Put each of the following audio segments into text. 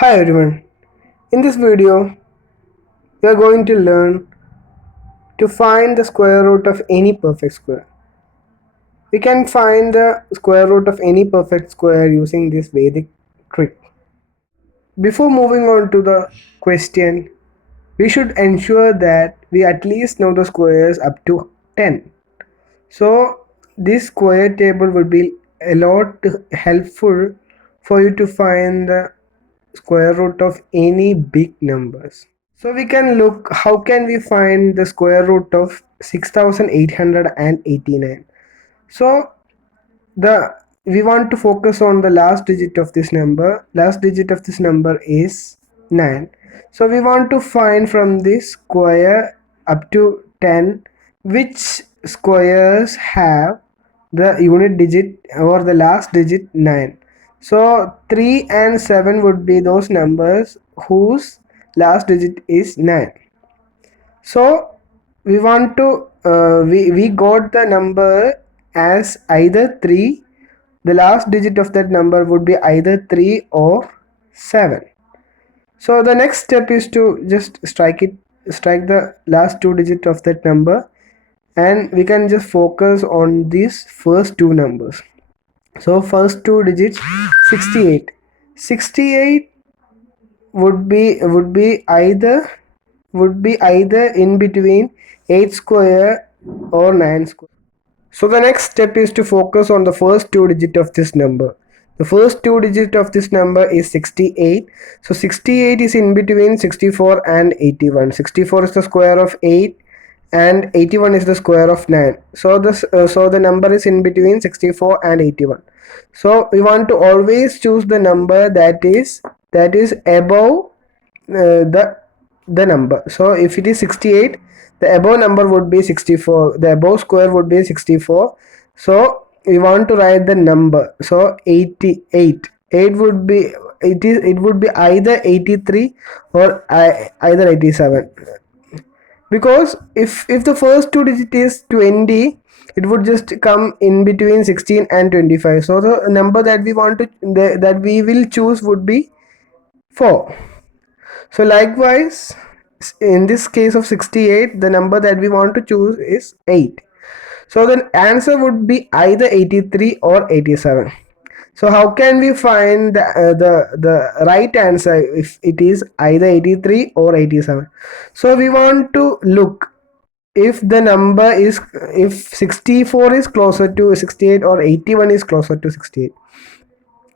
Hi everyone, in this video we are going to learn to find the square root of any perfect square. We can find the square root of any perfect square using this Vedic trick. Before moving on to the question, we should ensure that we at least know the squares up to 10. So this square table would be a lot helpful for you to find the square root of any big numbers. So we can look how can we find the square root of 6889. So the we want to focus on the last digit of this number. Last digit of this number is 9. So we want to find from this square up to 10 which squares have the unit digit or the last digit 9. So 3 and 7 would be those numbers whose last digit is 9. So we want to we got the number as either 3. The last digit of that number would be either 3 or 7. So the next step is to just strike the last two digit of that number, and we can just focus on these first two numbers. So first two digits 68. 68 would be either in between 8 square or 9 square. So the next step is to focus on the first two digit of this number. The first two digit of this number is 68. So 68 is in between 64 and 81. 64 is the square of 8 and 81 is the square of 9. So the number is in between 64 and 81. So we want to always choose the number that is above the number. So if it is 68, the above number would be 64, the above square would be 64. So we want to write the number. So 88, 8 would be it would be either 83 or either 87, because if the first two digit is 20, it would just come in between 16 and 25. So the number that we want to that we will choose would be 4. So likewise, in this case of 68, the number that we want to choose is 8. So the answer would be either 83 or 87. So how can we find the right answer if it is either 83 or 87? So we want to look if the number is, if 64 is closer to 68 or 81 is closer to 68.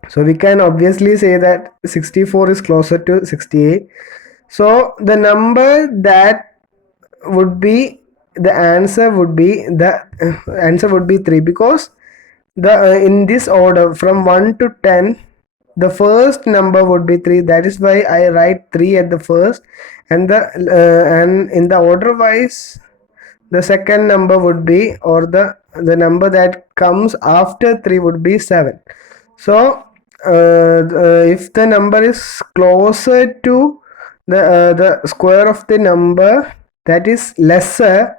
So we can obviously say that 64 is closer to 68. So the number that would be the answer would be 3, because the in this order from 1 to 10, the first number would be 3. That is why I write 3 at the first, and and in the order wise, the second number would be, or the number that comes after 3 would be 7. So if the number is closer to the square of the number that is lesser,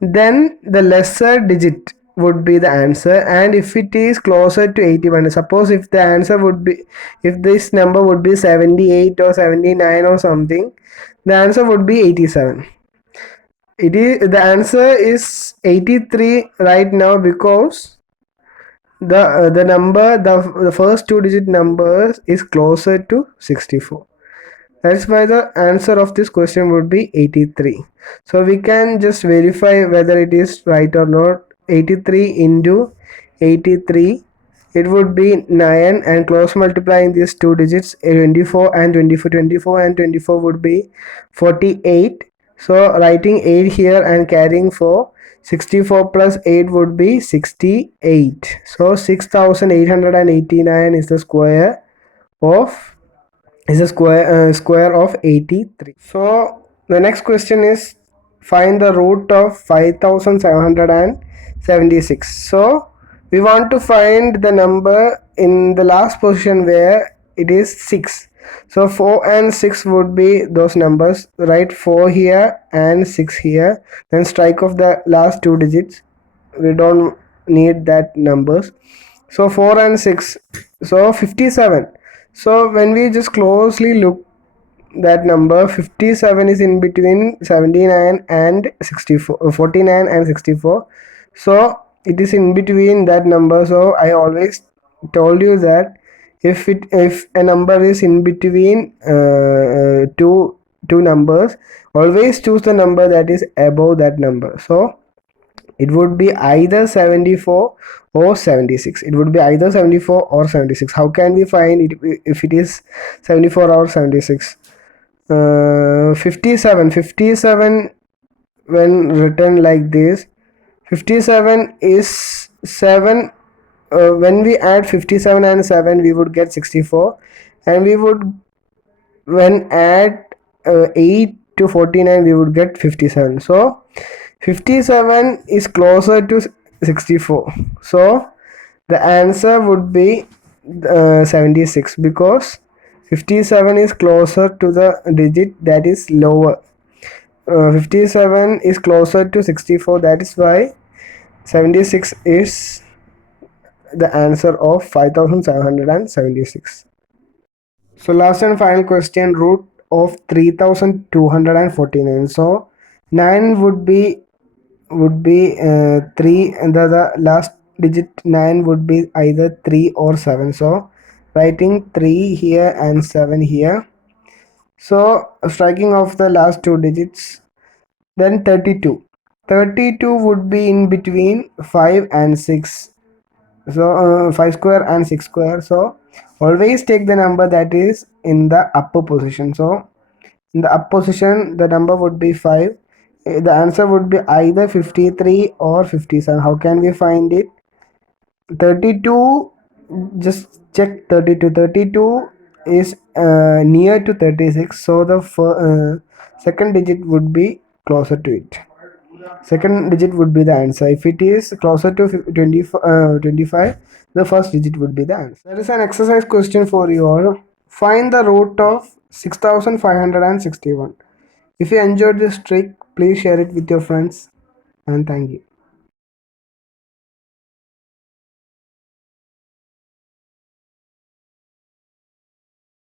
then the lesser digit would be the answer. And if it is closer to 81, suppose if the answer would be, if this number would be 78 or 79 or something, the answer would be 87. The answer is 83 right now, because the number, the first two digit numbers is closer to 64. That's why the answer of this question would be 83. So we can just verify whether it is right or not. 83 into 83, it would be 9, and close multiplying these two digits 24 and 24 would be 48. So writing 8 here and carrying 4, 64 plus 8 would be 68. So 6889 is the square of square of 83. So the next question is find the root of 5776. So we want to find the number in the last position where it is 6. So 4 and 6 would be those numbers. Write 4 here and 6 here, then strike off the last two digits. We don't need that numbers. So 4 and 6, so 57. So when we just closely look that number, 57 is in between 79 and 64, 49 and 64. So it is in between that number. So I always told you that if a number is in between two numbers, always choose the number that is above that number. So it would be either 74 or 76. It would be either 74 or 76. How can we find it if it is 74 or 76? 57 when written like this, 57 is 7. When we add 57 and 7, we would get 64, and we would, when add 8 to 49, we would get 57. So 57 is closer to 64. So the answer would be 76, because 57 is closer to the digit that is lower. 57 is closer to 64, that is why 76 is the answer of 5776. So last and final question, root of 3249. So 9 would be 3, and the last digit 9 would be either 3 or 7. So writing 3 here and 7 here. So striking off the last two digits, then 32. 32 would be in between 5 and 6. So 5 square and 6 square. So always take the number that is in the upper position. So in the up position, the number would be 5. The answer would be either 53 or 57. How can we find it? 32, just check 32. 32 is near to 36. So the second digit would be closer to it. Second digit would be the answer. If it is closer to 25, the first digit would be the answer. There is an exercise question for you all. Find the root of 6561. If you enjoyed this trick, please share it with your friends, and thank you.